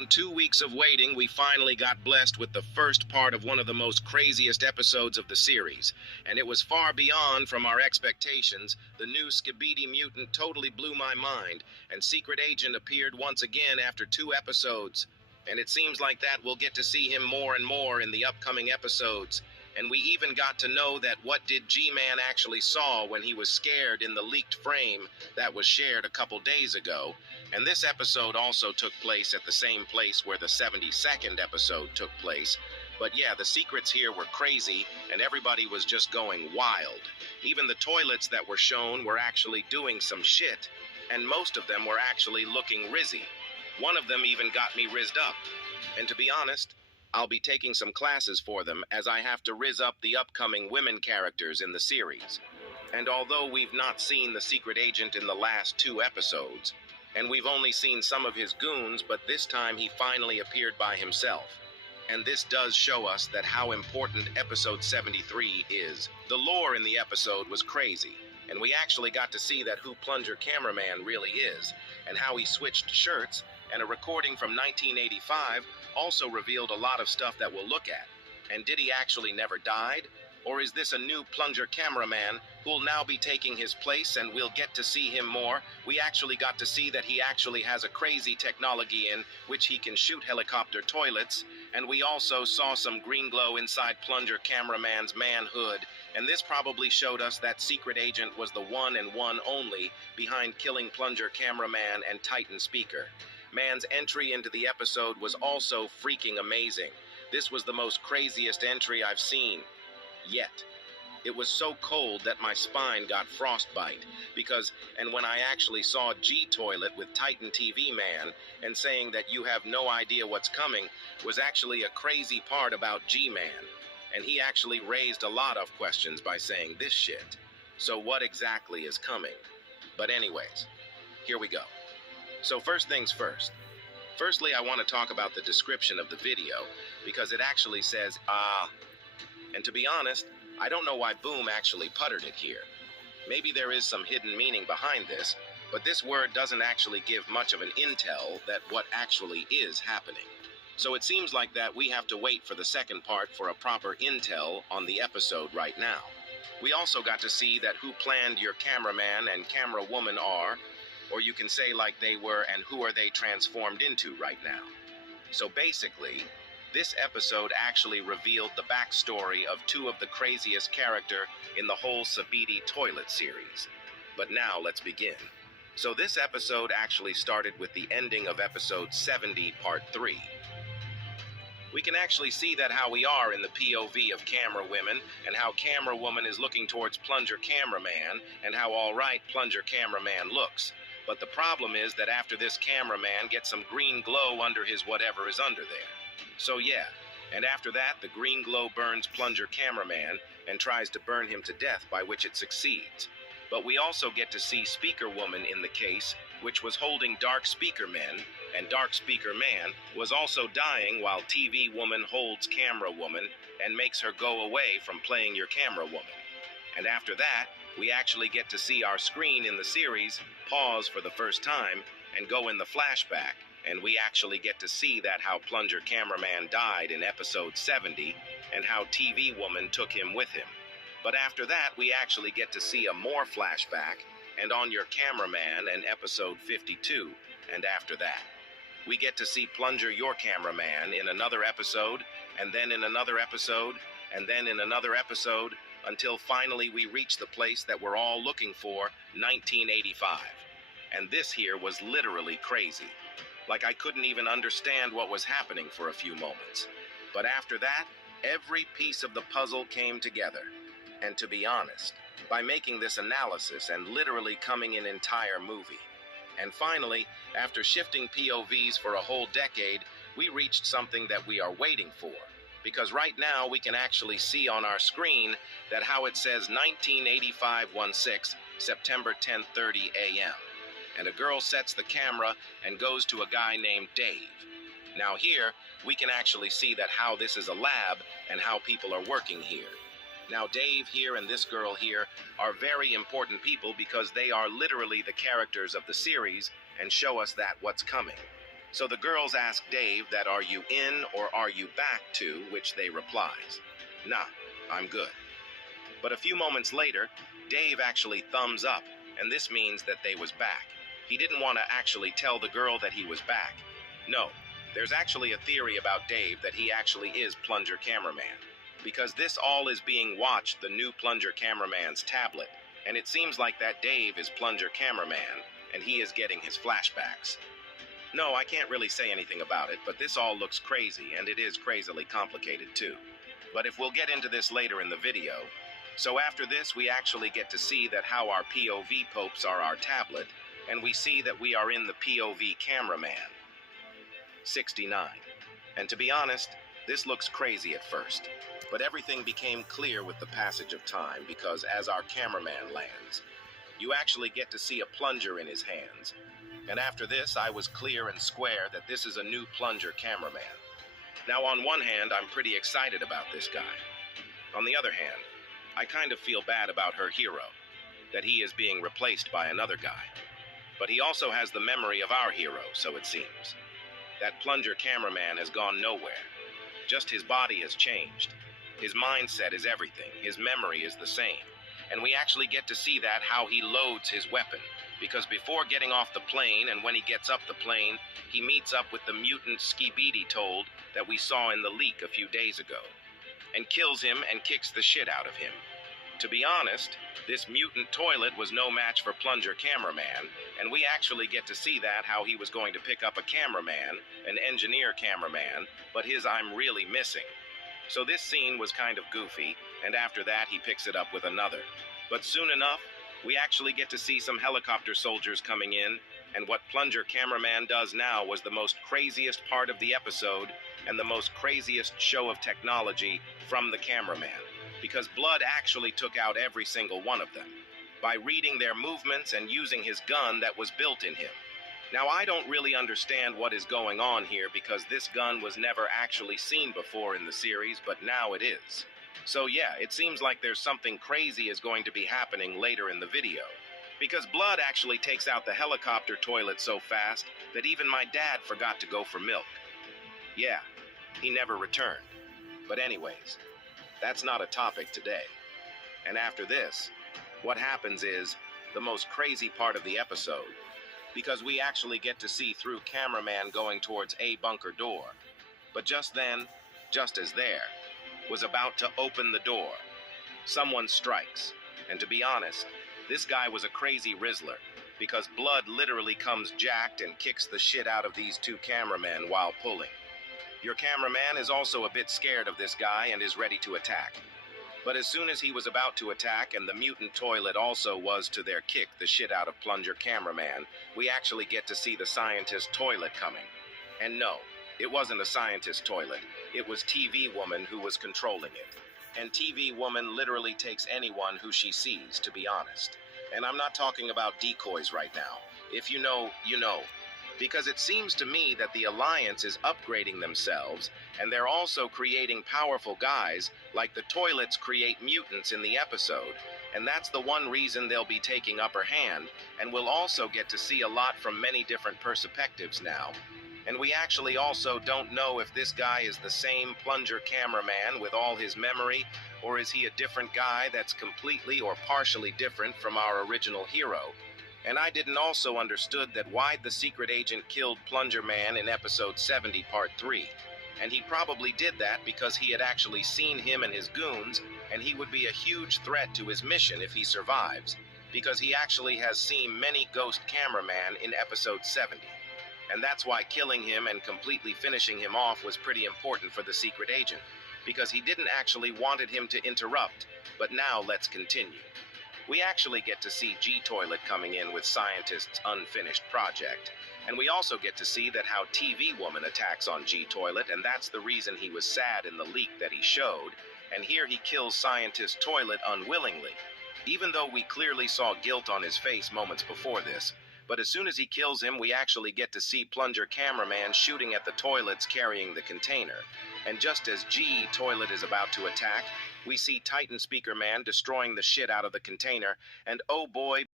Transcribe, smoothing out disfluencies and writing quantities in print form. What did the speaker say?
In 2 weeks of waiting, we finally got blessed with the first part of one of the most craziest episodes of the series, and it was far beyond from our expectations. The new Skibidi mutant totally blew my mind, and Secret Agent appeared once again after 2 episodes. And it seems like that we'll get to see him more and more in the upcoming episodes. And we even got to know that what did G-Man actually saw when he was scared in the leaked frame that was shared a couple days ago. And this episode also took place at the same place where the 72nd episode took place. But yeah, the secrets here were crazy, and everybody was just going wild. Even the toilets that were shown were actually doing some shit, and most of them were actually looking rizzy. One of them even got me rizzed up. And to be honest, I'll be taking some classes for them as I have to rizz up the upcoming women characters in the series. And although we've not seen the Secret Agent in the last 2 episodes, and we've only seen some of his goons, but this time he finally appeared by himself. And this does show us that how important episode 73 is. The lore in the episode was crazy, and we actually got to see that who Plunger Cameraman really is, and how he switched shirts, and a recording from 1985 also revealed a lot of stuff that we'll look at. And did he actually never died? Or is this a new Plunger Cameraman who'll now be taking his place and we'll get to see him more? We actually got to see that he actually has a crazy technology in which he can shoot helicopter toilets, and we also saw some green glow inside Plunger Cameraman's manhood, and this probably showed us that Secret Agent was the one and one only behind killing Plunger Cameraman and Titan Speaker. Man's entry into the episode was also freaking amazing. This was the most craziest entry I've seen yet. It was so cold that my spine got frostbite and when I actually saw G-Toilet with Titan TV Man and saying that you have no idea what's coming was actually a crazy part about G-Man. And he actually raised a lot of questions by saying this shit. So what exactly is coming? But anyways, here we go. So first things first. Firstly, I want to talk about the description of the video because it actually says, and to be honest, I don't know why Boom actually puttered it here. Maybe there is some hidden meaning behind this, but this word doesn't actually give much of an intel that what actually is happening. So it seems like that we have to wait for the second part for a proper intel on the episode right now. We also got to see that who planned your cameraman and camera woman are, or you can say like they were and who are they transformed into right now. So basically, this episode actually revealed the backstory of 2 of the craziest character in the whole Skibidi toilet series. But now let's begin. So this episode actually started with the ending of episode 70 part 3. We can actually see that how we are in the POV of camera women and how camera woman is looking towards Plunger Cameraman and how alright Plunger Cameraman looks. But the problem is that after this cameraman gets some green glow under his whatever is under there. So yeah, and after that the green glow burns Plunger Cameraman and tries to burn him to death, by which it succeeds. But we also get to see Speaker Woman in the case, which was holding Dark Speaker Men, and Dark Speaker Man was also dying while TV Woman holds Camera Woman and makes her go away from playing your Camera Woman. And after that, we actually get to see our screen in the series pause for the first time and go in the flashback. And we actually get to see that how Plunger Cameraman died in episode 70 and how TV Woman took him with him. But after that, we actually get to see a more flashback and on your cameraman in episode 52. And after that, we get to see Plunger your cameraman in another episode, and then in another episode, and then in another episode, until finally we reach the place that we're all looking for, 1985. And this here was literally crazy. Like I couldn't even understand what was happening for a few moments. But after that, every piece of the puzzle came together. And to be honest, by making this analysis and literally coming an entire movie. And finally, after shifting POVs for a whole decade, we reached something that we are waiting for. Because right now we can actually see on our screen that how it says 1985-16, September 10:30 a.m. And a girl sets the camera and goes to a guy named Dave. Now here, we can actually see that how this is a lab and how people are working here. Now Dave here and this girl here are very important people because they are literally the characters of the series and show us that what's coming. So the girls ask Dave that are you in or are you back, to which they replies, nah, I'm good. But a few moments later, Dave actually thumbs up, and this means that they was back. He didn't want to actually tell the girl that he was back. No, there's actually a theory about Dave that he actually is Plunger Cameraman, because this all is being watched the new Plunger Cameraman's tablet, and it seems like that Dave is Plunger Cameraman, and he is getting his flashbacks. No, I can't really say anything about it, but this all looks crazy, and it is crazily complicated too. But if we'll get into this later in the video. So after this, we actually get to see that how our POV popes are our tablet, and we see that we are in the POV cameraman. 69. And to be honest, this looks crazy at first, but everything became clear with the passage of time, because as our cameraman lands, you actually get to see a plunger in his hands. And after this, I was clear and square that this is a new Plunger Cameraman. Now, on one hand, I'm pretty excited about this guy. On the other hand, I kind of feel bad about her hero, that he is being replaced by another guy. But he also has the memory of our hero, so it seems. That Plunger Cameraman has gone nowhere. Just his body has changed. His mindset is everything. His memory is the same. And we actually get to see that how he loads his weapon. Because before getting off the plane, and when he gets up the plane, he meets up with the mutant Skibidi told that we saw in the leak a few days ago, and kills him and kicks the shit out of him. To be honest, this mutant toilet was no match for Plunger Cameraman, and we actually get to see that how he was going to pick up a cameraman, an engineer cameraman, but his I'm really missing. So this scene was kind of goofy, and after that he picks it up with another. But soon enough, we actually get to see some helicopter soldiers coming in, and what Plunger Cameraman does now was the most craziest part of the episode and the most craziest show of technology from the cameraman, because Blood actually took out every single one of them by reading their movements and using his gun that was built in him. Now, I don't really understand what is going on here, because this gun was never actually seen before in the series, but now it is. So yeah, it seems like there's something crazy is going to be happening later in the video, because Blood actually takes out the helicopter toilet so fast that even my dad forgot to go for milk. Yeah, he never returned. But anyways, that's not a topic today. And after this, what happens is the most crazy part of the episode, because we actually get to see through cameraman going towards a bunker door. But just then, just as there, was about to open the door, someone strikes. And to be honest, this guy was a crazy Rizzler, because Blood literally comes jacked and kicks the shit out of these two cameramen while pulling. Your cameraman is also a bit scared of this guy and is ready to attack. But as soon as he was about to attack, and the mutant toilet also was to their kick the shit out of Plunger Cameraman, we actually get to see the scientist toilet coming. And no, it wasn't a scientist toilet. It was TV Woman who was controlling it. And TV Woman literally takes anyone who she sees, to be honest. And I'm not talking about decoys right now. If you know, you know. Because it seems to me that the Alliance is upgrading themselves, and they're also creating powerful guys, like the toilets create mutants in the episode. And that's the one reason they'll be taking upper hand, and we'll also get to see a lot from many different perspectives now. And we actually also don't know if this guy is the same Plunger Cameraman with all his memory, or is he a different guy that's completely or partially different from our original hero. And I didn't also understood that why the secret agent killed Plunger Man in episode 70 part 3. And he probably did that because he had actually seen him and his goons, and he would be a huge threat to his mission if he survives, because he actually has seen many ghost cameraman in episode 70. And that's why killing him and completely finishing him off was pretty important for the secret agent, because he didn't actually wanted him to interrupt. But now let's continue. We actually get to see G-Toilet coming in with scientists' unfinished project. And we also get to see that how TV Woman attacks on G-Toilet, and that's the reason he was sad in the leak that he showed. And here he kills Scientist Toilet unwillingly, even though we clearly saw guilt on his face moments before this. But as soon as he kills him, we actually get to see Plunger Cameraman shooting at the toilets carrying the container. And just as G-Toilet is about to attack, we see Titan Speaker Man destroying the shit out of the container, and oh boy,